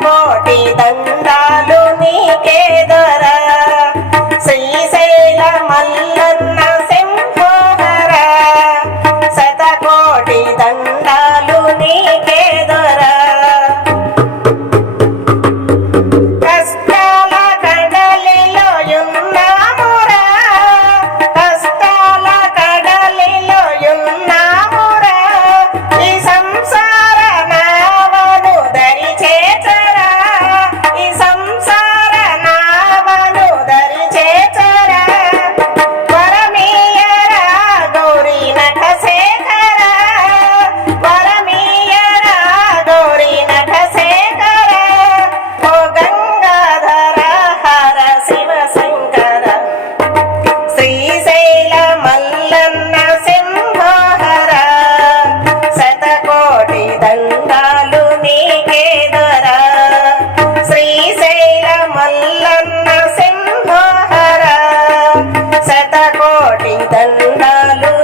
ಕೋಟಿ ತ కోటి దండాలు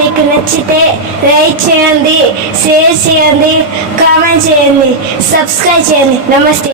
మీకు నచ్చితే లైక్ చేయండి షేర్ చేయండి కామెంట్ చేయండి సబ్స్క్రైబ్ చేయండి. నమస్తే.